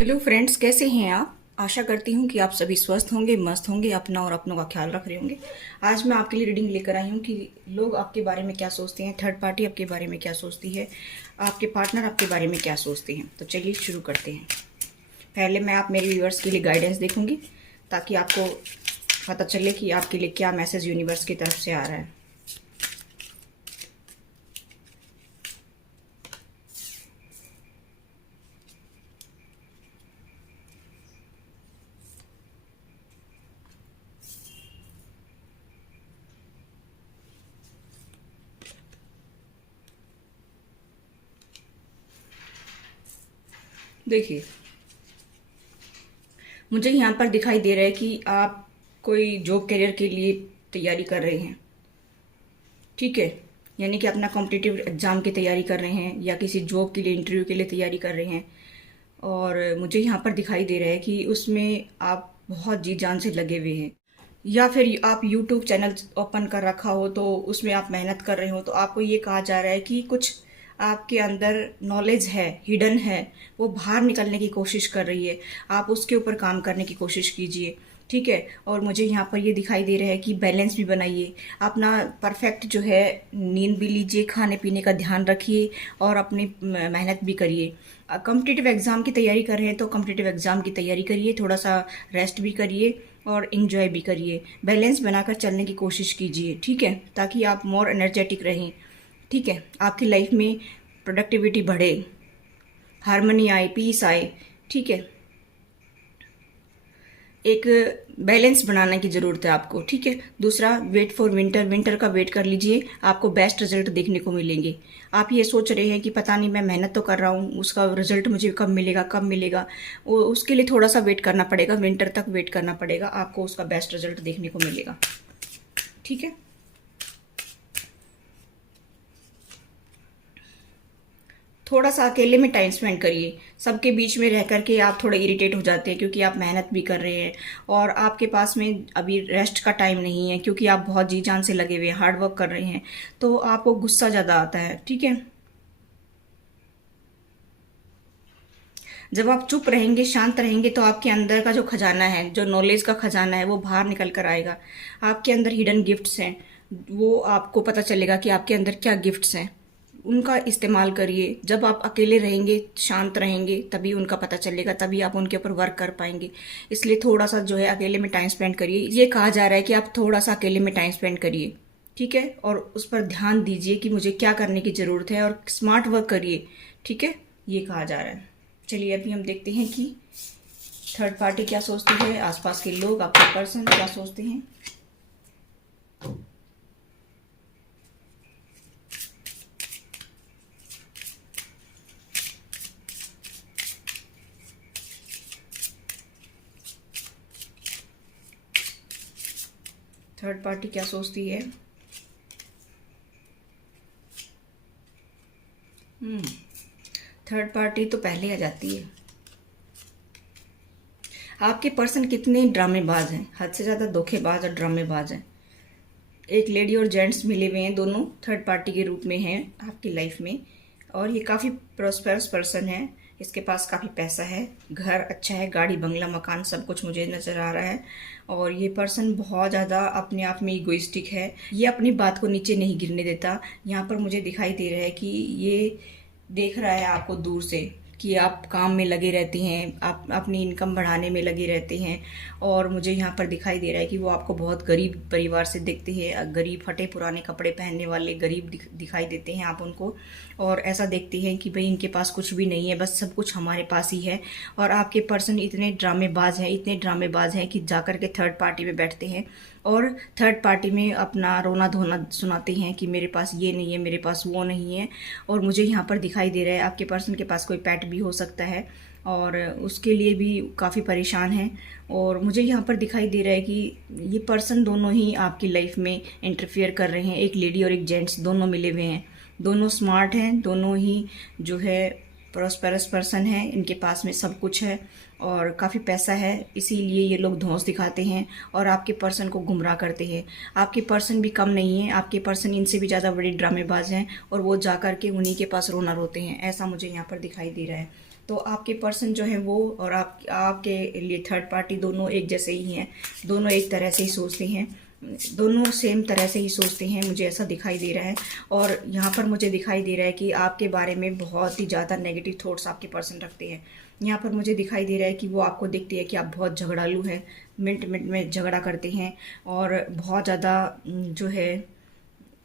Hello friends, कैसे हैं आप। आशा करती हूँ कि आप सभी स्वस्थ होंगे, मस्त होंगे, अपना और अपनों का ख्याल रख रहे होंगे। आज मैं आपके लिए रीडिंग लेकर आई हूँ कि लोग आपके बारे में क्या सोचते हैं, थर्ड पार्टी आपके बारे में क्या सोचती है, आपके पार्टनर आपके बारे में क्या सोचते हैं। तो चलिए शुरू करते हैं। पहले मैं आप मेरे व्यूअर्स के लिए गाइडेंस देखूंगी ताकि आपको पता चले कि आपके लिए क्या मैसेज यूनिवर्स की तरफ से आ रहा है। देखिए, मुझे यहाँ पर दिखाई दे रहा है कि आप कोई जॉब करियर के लिए तैयारी कर रहे हैं। ठीक है, यानी कि अपना कॉम्पिटिटिव एग्ज़ाम की तैयारी कर रहे हैं या किसी जॉब के लिए इंटरव्यू के लिए तैयारी कर रहे हैं। और मुझे यहाँ पर दिखाई दे रहा है कि उसमें आप बहुत जी जान से लगे हुए हैं, या फिर आप यूट्यूब चैनल ओपन कर रखा हो तो उसमें आप मेहनत कर रहे हो। तो आपको ये कहा जा रहा है कि कुछ आपके अंदर नॉलेज है, हिडन है, वो बाहर निकलने की कोशिश कर रही है। आप उसके ऊपर काम करने की कोशिश कीजिए। ठीक है, और मुझे यहाँ पर ये दिखाई दे रहा है कि बैलेंस भी बनाइए, अपना परफेक्ट जो है नींद भी लीजिए, खाने पीने का ध्यान रखिए और अपनी मेहनत भी करिए। कॉम्पिटिटिव एग्ज़ाम की तैयारी कर रहे हैं तो कॉम्पिटिटिव एग्ज़ाम की तैयारी करिए, थोड़ा सा रेस्ट भी करिए और इन्जॉय भी करिए। बैलेंस बनाकर चलने की कोशिश कीजिए, ठीक है, ताकि आप मोर एनर्जेटिक रहें। ठीक है, आपकी लाइफ में प्रोडक्टिविटी बढ़े, हारमोनी आए, पीस आए। ठीक है, एक बैलेंस बनाने की ज़रूरत है आपको। ठीक है, दूसरा, वेट फॉर विंटर, विंटर का वेट कर लीजिए, आपको बेस्ट रिजल्ट देखने को मिलेंगे। आप ये सोच रहे हैं कि पता नहीं, मैं मेहनत तो कर रहा हूँ, उसका रिजल्ट मुझे कब मिलेगा कब मिलेगा, उसके लिए थोड़ा सा वेट करना पड़ेगा, विंटर तक वेट करना पड़ेगा, आपको उसका बेस्ट रिजल्ट देखने को मिलेगा। ठीक है, थोड़ा सा अकेले में टाइम स्पेंड करिए। सबके बीच में रह करके आप थोड़ा इरिटेट हो जाते हैं क्योंकि आप मेहनत भी कर रहे हैं और आपके पास में अभी रेस्ट का टाइम नहीं है क्योंकि आप बहुत जी जान से लगे हुए हैं, हार्ड वर्क कर रहे हैं, तो आपको गुस्सा ज़्यादा आता है। ठीक है, जब आप चुप रहेंगे, शांत रहेंगे, तो आपके अंदर का जो खजाना है, जो नॉलेज का खजाना है, वो बाहर निकल कर आएगा। आपके अंदर हिडन गिफ्ट्स हैं, वो आपको पता चलेगा कि आपके अंदर क्या गिफ्ट्स हैं। उनका इस्तेमाल करिए। जब आप अकेले रहेंगे, शांत रहेंगे, तभी उनका पता चलेगा, तभी आप उनके ऊपर वर्क कर पाएंगे। इसलिए थोड़ा सा जो है अकेले में टाइम स्पेंड करिए। ये कहा जा रहा है कि आप थोड़ा सा अकेले में टाइम स्पेंड करिए। ठीक है, और उस पर ध्यान दीजिए कि मुझे क्या करने की ज़रूरत है और स्मार्ट वर्क करिए। ठीक है, ये कहा जा रहा है। चलिए अभी हम देखते हैं कि थर्ड पार्टी क्या सोचती है, आसपास के लोग, आपके पर्सन क्या सोचते हैं। थर्ड पार्टी क्या सोचती है। थर्ड पार्टी तो पहले आ जाती है। आपके पर्सन कितने ड्रामेबाज हैं, हद से ज़्यादा धोखेबाज और ड्रामेबाज हैं। एक लेडी और जेंट्स मिले हुए हैं, दोनों थर्ड पार्टी के रूप में हैं आपकी लाइफ में। और ये काफ़ी प्रॉस्पेरस पर्सन है, इसके पास काफ़ी पैसा है, घर अच्छा है, गाड़ी बंगला मकान सब कुछ मुझे नज़र आ रहा है। और ये पर्सन बहुत ज़्यादा अपने आप में इगोइस्टिक है, ये अपनी बात को नीचे नहीं गिरने देता। यहाँ पर मुझे दिखाई दे रहा है कि ये देख रहा है आपको दूर से कि आप काम में लगे रहते हैं, आप अपनी इनकम बढ़ाने में लगे रहते हैं। और मुझे यहाँ पर दिखाई दे रहा है कि वो आपको बहुत गरीब परिवार से देखते हैं, गरीब फटे पुराने कपड़े पहनने वाले गरीब दिखाई देते हैं आप उनको। और ऐसा देखते हैं कि भाई इनके पास कुछ भी नहीं है, बस सब कुछ हमारे पास ही है। और आपके पर्सन इतने ड्रामेबाज हैं, इतने ड्रामेबाज हैं कि जाकर के थर्ड पार्टी में बैठते हैं और थर्ड पार्टी में अपना रोना धोना सुनाते हैं कि मेरे पास ये नहीं है, मेरे पास वो नहीं है। और मुझे यहाँ पर दिखाई दे रहा है आपके पर्सन के पास कोई पेट भी हो सकता है और उसके लिए भी काफ़ी परेशान है। और मुझे यहाँ पर दिखाई दे रहा है कि ये पर्सन दोनों ही आपकी लाइफ में इंटरफेयर कर रहे हैं, एक लेडी और एक जेंट्स दोनों मिले हुए हैं। दोनों स्मार्ट हैं, दोनों ही जो है प्रॉस्पेरस पर्सन है, इनके पास में सब कुछ है और काफ़ी पैसा है, इसीलिए ये लोग धौंस दिखाते हैं और आपके पर्सन को गुमराह करते हैं। आपके पर्सन भी कम नहीं है, आपके पर्सन इनसे भी ज़्यादा बड़े ड्रामेबाज हैं और वो जा कर के उन्हीं के पास रोना रोते हैं, ऐसा मुझे यहाँ पर दिखाई दे रहा है। तो आपके पर्सन जो है वो और आपके लिए थर्ड पार्टी दोनों एक जैसे ही हैं, दोनों एक तरह से ही सोचते हैं, दोनों सेम तरह से ही सोचते हैं, मुझे ऐसा दिखाई दे रहा है। और यहाँ पर मुझे दिखाई दे रहा है कि आपके बारे में बहुत ही ज़्यादा नेगेटिव थॉट्स आपके पर्सन रखते हैं। यहाँ पर मुझे दिखाई दे रहा है कि वो आपको देखती है कि आप बहुत झगड़ालू हैं, मिनट मिनट में झगड़ा करते हैं और बहुत ज़्यादा जो है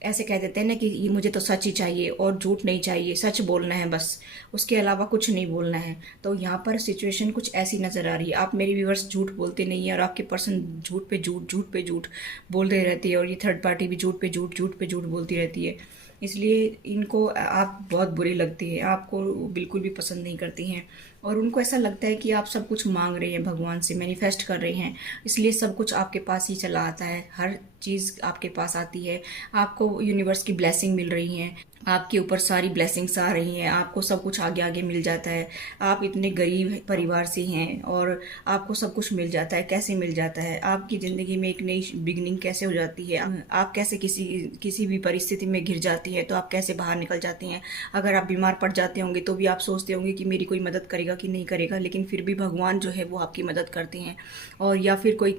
ऐसे कह देते हैं ना कि ये मुझे तो सच ही चाहिए और झूठ नहीं चाहिए, सच बोलना है बस, उसके अलावा कुछ नहीं बोलना है। तो यहाँ पर सिचुएशन कुछ ऐसी नज़र आ रही है, आप मेरे व्यूअर्स झूठ बोलते नहीं है और आपके पर्सन झूठ पे झूठ, झूठ पे झूठ बोलते रहती है और ये थर्ड पार्टी भी झूठ पे झूठ, झूठ पे झूठ बोलती रहती है। इसलिए इनको आप बहुत बुरी लगती है, आपको बिल्कुल भी पसंद नहीं करती हैं और उनको ऐसा लगता है कि आप सब कुछ मांग रहे हैं, भगवान से मैनिफेस्ट कर रहे हैं, इसलिए सब कुछ आपके पास ही चला आता है, हर चीज़ आपके पास आती है, आपको यूनिवर्स की ब्लेसिंग मिल रही है, आपके ऊपर सारी ब्लेसिंग्स आ रही हैं, आपको सब कुछ आगे आगे मिल जाता है। आप इतने गरीब परिवार से हैं और आपको सब कुछ मिल जाता है। कैसे मिल जाता है? आपकी ज़िंदगी में एक नई बिगनिंग कैसे हो जाती है? आप कैसे किसी भी परिस्थिति में घिर जाती है तो आप कैसे बाहर निकल जाती हैं? अगर आप बीमार पड़ जाते होंगे तो भी आप सोचते होंगे कि मेरी कोई मदद करेगा कि नहीं करेगा, लेकिन फिर भी भगवान जो है वो आपकी मदद करते हैं। और या फिर कोई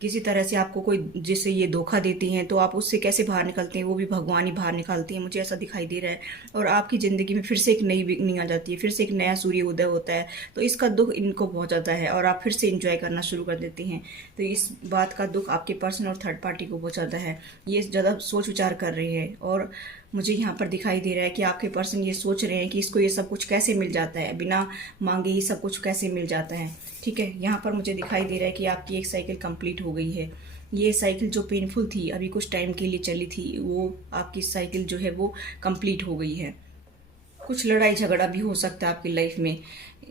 किसी तरह से आपको कोई जिससे ये धोखा देती हैं तो आप उससे कैसे बाहर निकलते हैं, वो भी भगवान ही बाहर निकालती हैं, मुझे ऐसा दिखाई दे रहा है। और आपकी ज़िंदगी में फिर से एक नई बिगनिंग आ जाती है, फिर से एक नया सूर्य उदय होता है, तो इसका दुख इनको बहुत ज़्यादा है और आप फिर से इंजॉय करना शुरू कर देती हैं। तो इस बात का दुख आपके पर्सन और थर्ड पार्टी को बहुत ज़्यादा है, ये ज़्यादा सोच विचार कर रही है। और मुझे यहाँ पर दिखाई दे रहा है कि आपके पर्सन ये सोच रहे हैं कि इसको ये सब कुछ कैसे मिल जाता है, बिना मांगे ही सब कुछ कैसे मिल जाता है। ठीक है, यहाँ पर मुझे दिखाई दे रहा है कि आपकी एक साइकिल कंप्लीट हो गई है। ये साइकिल जो पेनफुल थी, अभी कुछ टाइम के लिए चली थी, वो आपकी साइकिल जो है वो कंप्लीट हो गई है। कुछ लड़ाई झगड़ा भी हो सकता है आपकी लाइफ में।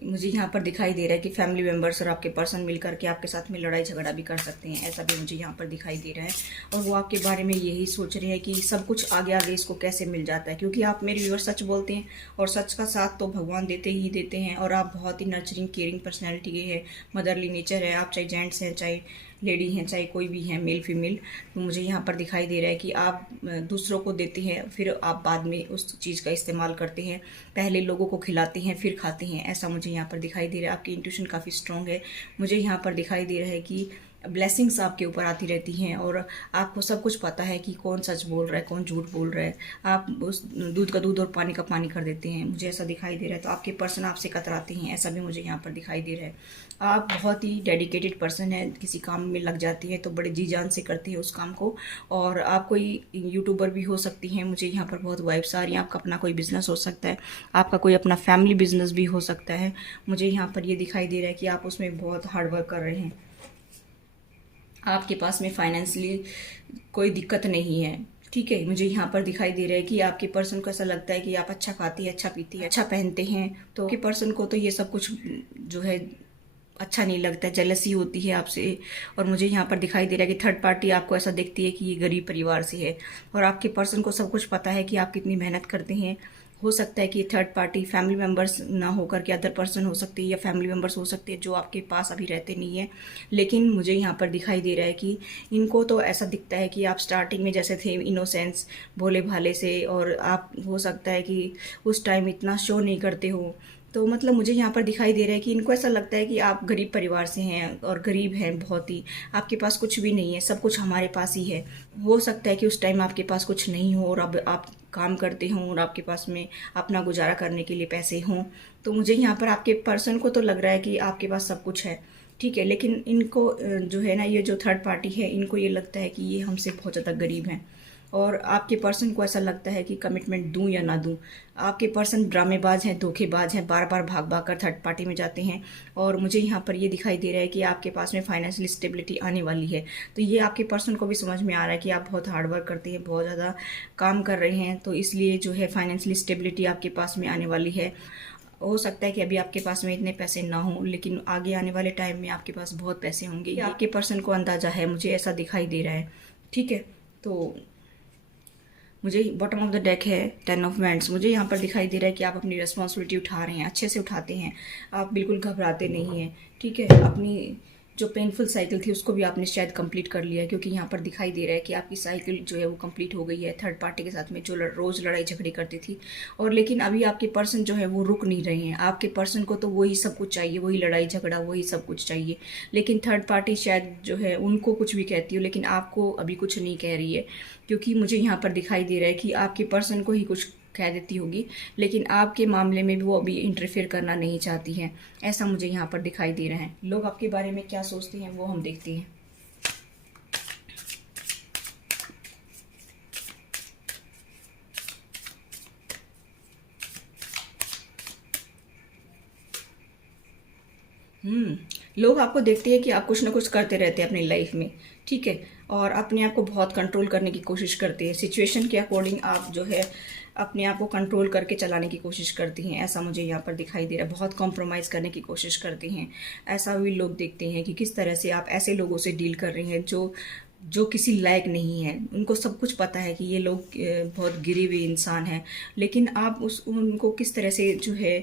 मुझे यहाँ पर दिखाई दे रहा है कि फैमिली मेंबर्स और आपके पर्सन मिलकर के आपके साथ में लड़ाई झगड़ा भी कर सकते हैं, ऐसा भी मुझे यहाँ पर दिखाई दे रहा है। और वो आपके बारे में यही सोच रहे हैं कि सब कुछ आगे आगे इसको कैसे मिल जाता है, क्योंकि आप मेरे व्यूअर सच बोलते हैं और सच का साथ तो भगवान देते ही देते हैं। और आप बहुत ही नर्चरिंग केयरिंग पर्सनैलिटी के है, मदरली नेचर है, आप चाहे जेंट्स हैं, चाहे लेडी हैं, चाहे कोई भी है, मेल फीमेल। तो मुझे यहाँ पर दिखाई दे रहा है कि आप दूसरों को देते हैं, फिर आप बाद में उस चीज़ का इस्तेमाल करते हैं, पहले लोगों को खिलाते हैं फिर खाते हैं, ऐसा मुझे यहाँ पर दिखाई दे रहा है। आपकी इंट्यूशन काफ़ी स्ट्रॉन्ग है। मुझे यहाँ पर दिखाई दे रहा है कि ब्लेसिंग्स आपके ऊपर आती रहती हैं और आपको सब कुछ पता है कि कौन सच बोल रहा है, कौन झूठ बोल रहा है। आप उस दूध का दूध और पानी का पानी कर देते हैं, मुझे ऐसा दिखाई दे रहा है। तो आपके पर्सन आपसे कतराते हैं, ऐसा भी मुझे यहाँ पर दिखाई दे रहा है। आप बहुत ही डेडिकेटेड पर्सन है, किसी काम में लग जाती है तो बड़े जी जान से करती है उस काम को। और आप कोई यूट्यूबर भी हो सकती हैं, मुझे यहाँ पर बहुत वाइब्स आ रही हैं। आपका अपना कोई बिजनेस हो सकता है, आपका कोई अपना फैमिली बिजनेस भी हो सकता है। मुझे यहाँ पर ये दिखाई दे रहा है कि आप उसमें बहुत हार्ड वर्क कर रहे हैं। आपके पास में फाइनेंशियली कोई दिक्कत नहीं है। ठीक है, मुझे यहाँ पर दिखाई दे रहा है कि आपके पर्सन को ऐसा लगता है कि आप अच्छा खाती है, अच्छा पीती है, अच्छा पहनते हैं, तो आपके पर्सन को तो ये सब कुछ जो है अच्छा नहीं लगता है, जेलसी होती है आपसे। और मुझे यहाँ पर दिखाई दे रहा है कि थर्ड पार्टी आपको ऐसा देखती है कि ये गरीब परिवार से है और आपके पर्सन को सब कुछ पता है कि आप कितनी मेहनत करते हैं। हो सकता है कि थर्ड पार्टी फैमिली मेंबर्स ना होकर के अदर पर्सन हो सकते हैं या फैमिली मेंबर्स हो सकते हैं जो आपके पास अभी रहते नहीं है। लेकिन मुझे यहाँ पर दिखाई दे रहा है कि इनको तो ऐसा दिखता है कि आप स्टार्टिंग में जैसे थे, इनोसेंस, भोले भाले से, और आप हो सकता है कि उस टाइम इतना शो नहीं करते हो। तो मतलब मुझे यहाँ पर दिखाई दे रहा है कि इनको ऐसा लगता है कि आप गरीब परिवार से हैं और गरीब हैं बहुत ही, आपके पास कुछ भी नहीं है, सब कुछ हमारे पास ही है। हो सकता है कि उस टाइम आपके पास कुछ नहीं हो और अब आप काम करते हों और आपके पास में अपना गुजारा करने के लिए पैसे हों। तो मुझे यहाँ पर आपके पर्सन को तो लग रहा है कि आपके पास सब कुछ है, ठीक है, लेकिन इनको जो है ना, ये जो थर्ड पार्टी है, इनको ये लगता है कि ये हमसे बहुत ज़्यादा गरीब हैं। और आपके पर्सन को ऐसा लगता है कि कमिटमेंट दूं या ना दूं। आपके पर्सन ड्रामेबाज हैं, धोखेबाज हैं, बार बार भाग भाग कर थर्ड पार्टी में जाते हैं। और मुझे यहाँ पर ये दिखाई दे रहा है कि आपके पास में फाइनेंशियल स्टेबिलिटी आने वाली है। तो ये आपके पर्सन को भी समझ में आ रहा है कि आप बहुत हार्ड वर्क करते हैं, बहुत ज़्यादा काम कर रहे हैं, तो इसलिए जो है फाइनेंशियल स्टेबिलिटी आपके पास में आने वाली है। हो सकता है कि अभी आपके पास में इतने पैसे ना हों, लेकिन आगे आने वाले टाइम में आपके पास बहुत पैसे होंगे। आपके पर्सन को अंदाज़ा है, मुझे ऐसा दिखाई दे रहा है। ठीक है, तो मुझे बॉटम ऑफ द डेक है 10 ऑफ वैंड्स। मुझे यहाँ पर दिखाई दे रहा है कि आप अपनी रिस्पॉन्सिबिलिटी उठा रहे हैं, अच्छे से उठाते हैं, आप बिल्कुल घबराते नहीं हैं। ठीक है, अपनी जो पेनफुल साइकिल थी उसको भी आपने शायद कंप्लीट कर लिया है, क्योंकि यहाँ पर दिखाई दे रहा है कि आपकी साइकिल जो है वो कंप्लीट हो गई है थर्ड पार्टी के साथ में, जो रोज़ लड़ाई झगड़ी करती थी। और लेकिन अभी आपके पर्सन जो है वो रुक नहीं रहे हैं। आपके पर्सन को तो वही सब कुछ चाहिए, वही लड़ाई झगड़ा, वही सब कुछ चाहिए। लेकिन थर्ड पार्टी शायद जो है उनको कुछ भी कहती हो, लेकिन आपको अभी कुछ नहीं कह रही है, क्योंकि मुझे यहाँ पर दिखाई दे रहा है कि आपके पर्सन को ही कुछ कह देती होगी, लेकिन आपके मामले में भी वो अभी इंटरफेयर करना नहीं चाहती हैं। ऐसा मुझे यहाँ पर दिखाई दे रहा है। लोग आपके बारे में क्या सोचते हैं वो हम देखते हैं। लोग आपको देखते हैं कि आप कुछ ना कुछ करते रहते हैं अपनी लाइफ में, ठीक है, और अपने आप को बहुत कंट्रोल करने की कोशिश करते हैं। सिचुएशन के अकॉर्डिंग आप जो है अपने आप को कंट्रोल करके चलाने की कोशिश करती हैं, ऐसा मुझे यहाँ पर दिखाई दे रहा है। बहुत कॉम्प्रोमाइज़ करने की कोशिश करती हैं। ऐसा भी लोग देखते हैं कि किस तरह से आप ऐसे लोगों से डील कर रही हैं जो किसी लायक नहीं है। उनको सब कुछ पता है कि ये लोग बहुत गिरे हुए इंसान हैं, लेकिन आप उनको किस तरह से जो है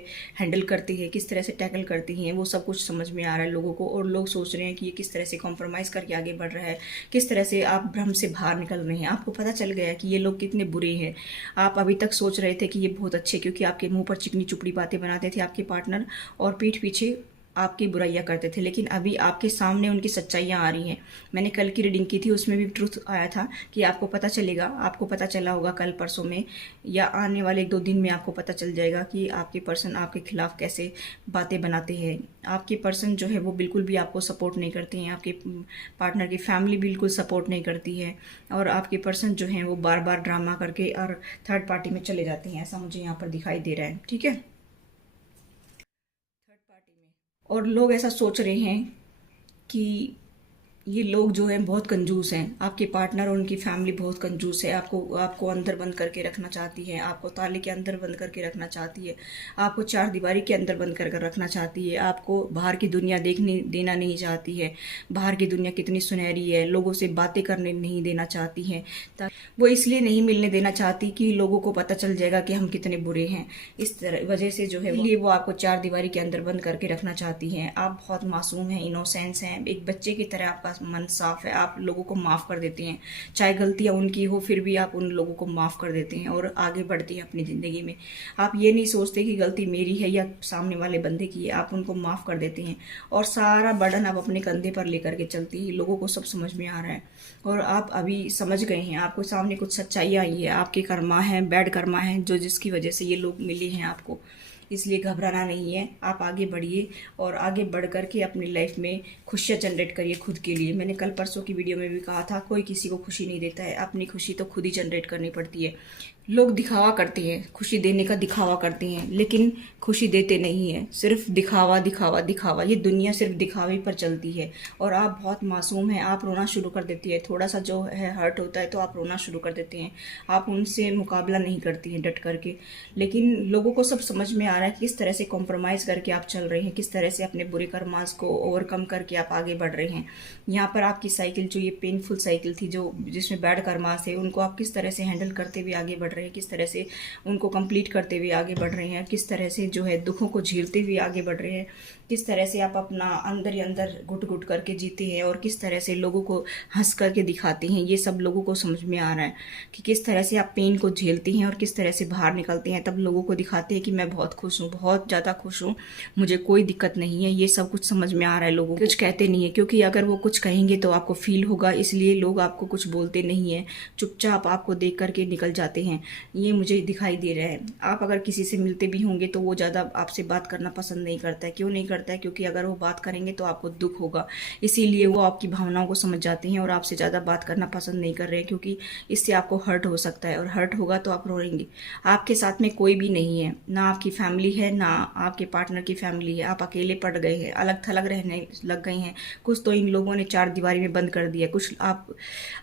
हैंडल करती है, किस तरह से टैकल करती हैं, वो सब कुछ समझ में आ रहा है लोगों को। और लोग सोच रहे हैं कि ये किस तरह से कॉम्प्रोमाइज़ करके आगे बढ़ रहा है, किस तरह से आप भ्रम से बाहर निकल रहे हैं। आपको पता चल गया कि ये लोग कितने बुरे हैं। आप अभी तक सोच रहे थे कि ये बहुत अच्छे, क्योंकि आपके मुँह पर चिकनी चुपड़ी बातें बनाते थे आपके पार्टनर, और पीठ पीछे आपकी बुराइयां करते थे, लेकिन अभी आपके सामने उनकी सच्चाइयां आ रही हैं। मैंने कल की रीडिंग की थी, उसमें भी ट्रुथ आया था कि आपको पता चलेगा, आपको पता चला होगा कल परसों में या आने वाले 1-2 दिन में आपको पता चल जाएगा कि आपके पर्सन आपके खिलाफ कैसे बातें बनाते हैं। आपके पर्सन जो है वो बिल्कुल भी आपको सपोर्ट नहीं करते हैं, आपके पार्टनर की फैमिली बिल्कुल सपोर्ट नहीं करती है, और आपके पर्सन जो हैं वो बार बार ड्रामा करके और थर्ड पार्टी में चले जाते हैं। ऐसा मुझे यहाँ पर दिखाई दे रहा है, ठीक है। और लोग ऐसा सोच रहे हैं कि ये लोग जो हैं बहुत कंजूस हैं। आपके पार्टनर और उनकी फैमिली बहुत कंजूस है। आपको अंदर बंद करके रखना चाहती है, आपको ताले के अंदर बंद करके रखना चाहती है, आपको चार दीवारी के अंदर बंद कर रखना चाहती है, आपको बाहर की दुनिया देखने देना नहीं चाहती है। बाहर की दुनिया कितनी सुनहरी है, लोगों से बातें करने नहीं देना चाहती हैं। वो इसलिए नहीं मिलने देना चाहती कि लोगों को पता चल जाएगा कि हम कितने बुरे हैं। इस तरह वजह से जो है वो आपको चार दीवारी के अंदर बंद करके रखना चाहती हैं। आप बहुत मासूम हैं, इनोसेंस हैं, एक बच्चे की तरह आपका मन साफ है। आप लोगों को माफ़ कर देते हैं, चाहे गलतियां उनकी हो फिर भी आप उन लोगों को माफ़ कर देते हैं और आगे बढ़ते हैं अपनी ज़िंदगी में। आप ये नहीं सोचते कि गलती मेरी है या सामने वाले बंदे की है, आप उनको माफ़ कर देते हैं और सारा बर्डन आप अपने कंधे पर लेकर के चलती है। लोगों को सब समझ में आ रहा है और आप अभी समझ गए हैं, आपको सामने कुछ सच्चाई आई है। आपके कर्मा हैं, बैड कर्मा हैं, जो जिसकी वजह से ये लोग मिले हैं आपको। इसलिए घबराना नहीं है, आप आगे बढ़िए और आगे बढ़ करके अपनी लाइफ में खुशियाँ जनरेट करिए खुद के लिए। मैंने कल परसों की वीडियो में भी कहा था, कोई किसी को खुशी नहीं देता है, अपनी खुशी तो खुद ही जनरेट करनी पड़ती है। लोग दिखावा करते हैं, खुशी देने का दिखावा करते हैं, लेकिन खुशी देते नहीं है। सिर्फ दिखावा दिखावा दिखावा, ये दुनिया सिर्फ दिखावे पर चलती है। और आप बहुत मासूम हैं, आप रोना शुरू कर देती है। थोड़ा सा जो है हर्ट होता है तो आप रोना शुरू कर देते हैं, आप उनसे मुकाबला नहीं करती हैं डट करके। लेकिन लोगों को सब समझ में आ रहा है किस तरह से कॉम्प्रोमाइज़ करके आप चल रहे हैं, किस तरह से अपने बुरे कर्मास को ओवरकम करके आप आगे बढ़ रहे हैं। यहाँ पर आपकी साइकिल जो ये पेनफुल साइकिल थी, जो जिसमें बैड कर्मास थे, उनको आप किस तरह से हैंडल करते हुए आगे बढ़ रहे हैं, किस तरह से उनको कंप्लीट करते हुए आगे बढ़ रहे हैं, किस तरह से जो है दुखों को झेलते हुए आगे बढ़ रहे हैं, किस तरह से आप अपना अंदर ही अंदर घुट घुट करके जीते हैं और किस तरह से लोगों को हंस करके दिखाते हैं। ये सब लोगों को समझ में आ रहा है कि किस तरह से आप पेन को झेलती हैं और किस तरह से बाहर निकलते हैं। तब लोगों को दिखाते हैं कि मैं बहुत खुश हूँ, बहुत ज़्यादा खुश हूँ, मुझे कोई दिक्कत नहीं है। ये सब कुछ समझ में आ रहा है लोगों को। कुछ कहते नहीं है, क्योंकि अगर वो कुछ कहेंगे तो आपको फील होगा, इसलिए लोग आपको कुछ बोलते नहीं है, चुपचाप आपको देख करके निकल जाते हैं। ये मुझे दिखाई दे रहा है। आप अगर किसी से मिलते भी होंगे तो वो ज़्यादा आपसे बात करना पसंद नहीं करता है। क्यों नहीं करता है? क्योंकि अगर वो बात करेंगे तो आपको दुख होगा, इसीलिए वो आपकी भावनाओं को समझ जाते हैं और आपसे ज़्यादा बात करना पसंद नहीं कर रहे हैं, क्योंकि इससे आपको हर्ट हो सकता है और हर्ट होगा तो आप रोएंगे। आपके साथ में कोई भी नहीं है, ना आपकी फैमिली है ना आपके पार्टनर की फैमिली है। आप अकेले पड़ गए हैं, अलग थलग रहने लग गए हैं। कुछ तो इन लोगों ने चार दीवारी में बंद कर दिया, कुछ आप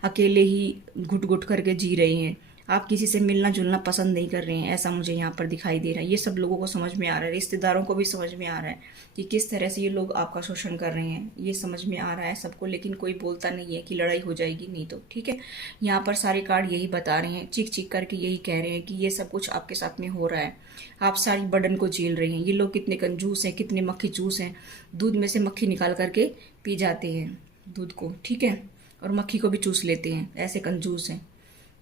अकेले ही घुट घुट करके जी रहे हैं। आप किसी से मिलना जुलना पसंद नहीं कर रहे हैं, ऐसा मुझे यहाँ पर दिखाई दे रहा है। ये सब लोगों को समझ में आ रहा है, रिश्तेदारों को भी समझ में आ रहा है कि किस तरह से ये लोग आपका शोषण कर रहे हैं। ये समझ में आ रहा है सबको, लेकिन कोई बोलता नहीं है कि लड़ाई हो जाएगी नहीं तो। ठीक है, यहाँ पर सारे कार्ड यही बता रहे हैं, चीख चीख करके यही कह रहे हैं कि ये सब कुछ आपके साथ में हो रहा है, आप सारी बर्डन को झेल रहे हैं। ये लोग कितने कंजूस हैं, कितने मक्खी चूस हैं, दूध में से मक्खी निकाल करके पी जाते हैं दूध को, ठीक है, और मक्खी को भी चूस लेते हैं, ऐसे कंजूस हैं।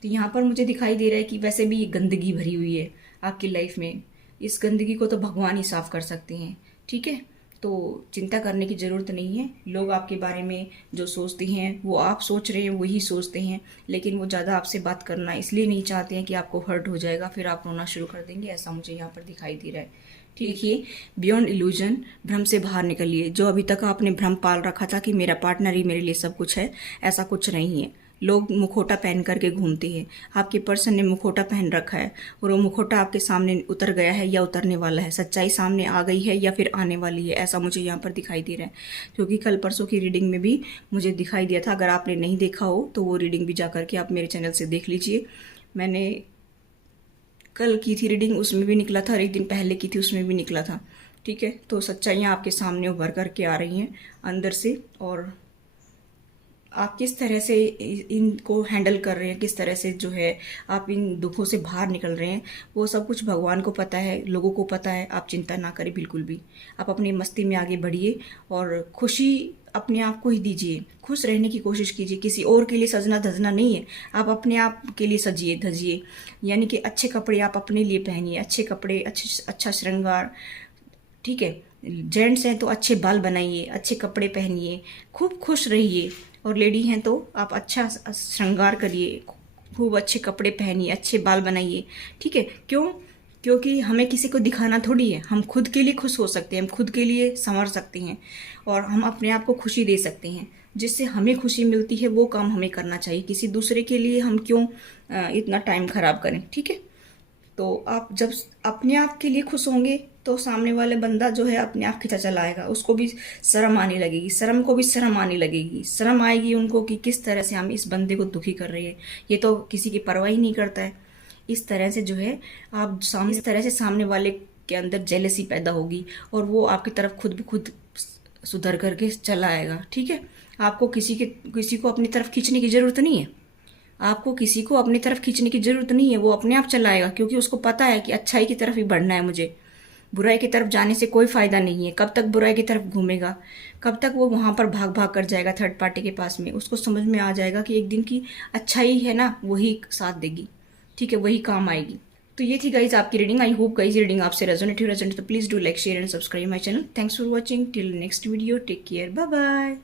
तो यहाँ पर मुझे दिखाई दे रहा है कि वैसे भी गंदगी भरी हुई है आपकी लाइफ में, इस गंदगी को तो भगवान ही साफ कर सकते हैं। ठीक है, तो चिंता करने की ज़रूरत नहीं है। लोग आपके बारे में जो सोचते हैं वो आप सोच रहे हैं वही सोचते हैं, लेकिन वो ज़्यादा आपसे बात करना इसलिए नहीं चाहते हैं कि आपको हर्ट हो जाएगा, फिर आप रोना शुरू कर देंगे, ऐसा मुझे यहाँ पर दिखाई दे रहा है। ठीक है, बियॉन्ड इल्यूजन, भ्रम से बाहर निकलिए। जो अभी तक आपने भ्रम पाल रखा था कि मेरा पार्टनर ही मेरे लिए सब कुछ है, ऐसा कुछ नहीं है। लोग मुखौटा पहन करके घूमते हैं, आपके पर्सन ने मुखौटा पहन रखा है और वो मुखौटा आपके सामने उतर गया है या उतरने वाला है, सच्चाई सामने आ गई है या फिर आने वाली है, ऐसा मुझे यहाँ पर दिखाई दे रहा है। क्योंकि कल परसों की रीडिंग में भी मुझे दिखाई दिया था, अगर आपने नहीं देखा हो तो वो रीडिंग भी जा करके आप मेरे चैनल से देख लीजिए। मैंने कल की थी रीडिंग, उसमें भी निकला था, और एक दिन पहले की थी उसमें भी निकला था। ठीक है, तो सच्चाइयाँ आपके सामने उभर करके आ रही हैं अंदर से, और आप किस तरह से इनको हैंडल कर रहे हैं, किस तरह से जो है आप इन दुखों से बाहर निकल रहे हैं, वो सब कुछ भगवान को पता है, लोगों को पता है। आप चिंता ना करें बिल्कुल भी, आप अपनी मस्ती में आगे बढ़िए और खुशी अपने आप को ही दीजिए, खुश रहने की कोशिश कीजिए। किसी और के लिए सजना धजना नहीं है, आप अपने आप के लिए सजिए धजिए, यानी कि अच्छे कपड़े आप अपने लिए पहनिए, अच्छे कपड़े, अच्छा श्रृंगार। ठीक है, जेंट्स हैं तो अच्छे बाल बनाइए, अच्छे कपड़े पहनिए, खूब खुश रहिए, और लेडी हैं तो आप अच्छा श्रृंगार करिए, खूब अच्छे कपड़े पहनिए, अच्छे बाल बनाइए। ठीक है, क्योंकि हमें किसी को दिखाना थोड़ी है, हम खुद के लिए खुश हो सकते हैं, हम खुद के लिए संवर सकते हैं और हम अपने आप को खुशी दे सकते हैं। जिससे हमें खुशी मिलती है वो काम हमें करना चाहिए, किसी दूसरे के लिए हम क्यों इतना टाइम खराब करें। ठीक है, तो आप जब अपने आप के लिए खुश होंगे तो सामने वाले बंदा जो है अपने आप खिंचा चला आएगा, उसको भी शर्म आने लगेगी, शर्म को भी शर्म आने लगेगी, शर्म आएगी उनको कि किस तरह से हम इस बंदे को दुखी कर रहे हैं, ये तो किसी की परवाह ही नहीं करता है। इस तरह से जो है आप सामने, इस तरह से सामने वाले के अंदर जेलसी पैदा होगी और वो आपकी तरफ खुद ब खुद सुधर करके चला आएगा। ठीक है, आपको किसी को अपनी तरफ खींचने की ज़रूरत नहीं है, आपको किसी को अपनी तरफ खींचने की ज़रूरत नहीं है, वो अपने आप चला आएगा, क्योंकि उसको पता है कि अच्छाई की तरफ ही बढ़ना है मुझे, बुराई की तरफ जाने से कोई फ़ायदा नहीं है। कब तक बुराई की तरफ घूमेगा, कब तक वो वहाँ पर भाग भाग कर जाएगा थर्ड पार्टी के पास में। उसको समझ में आ जाएगा कि एक दिन की अच्छाई है ना, वही साथ देगी। ठीक है, वही काम आएगी। तो ये थी गाइज आपकी reading. I hope guys reading आपसे रेजोनेट तो please do like share and subscribe my channel. Thanks for watching, till next video, take care, bye bye.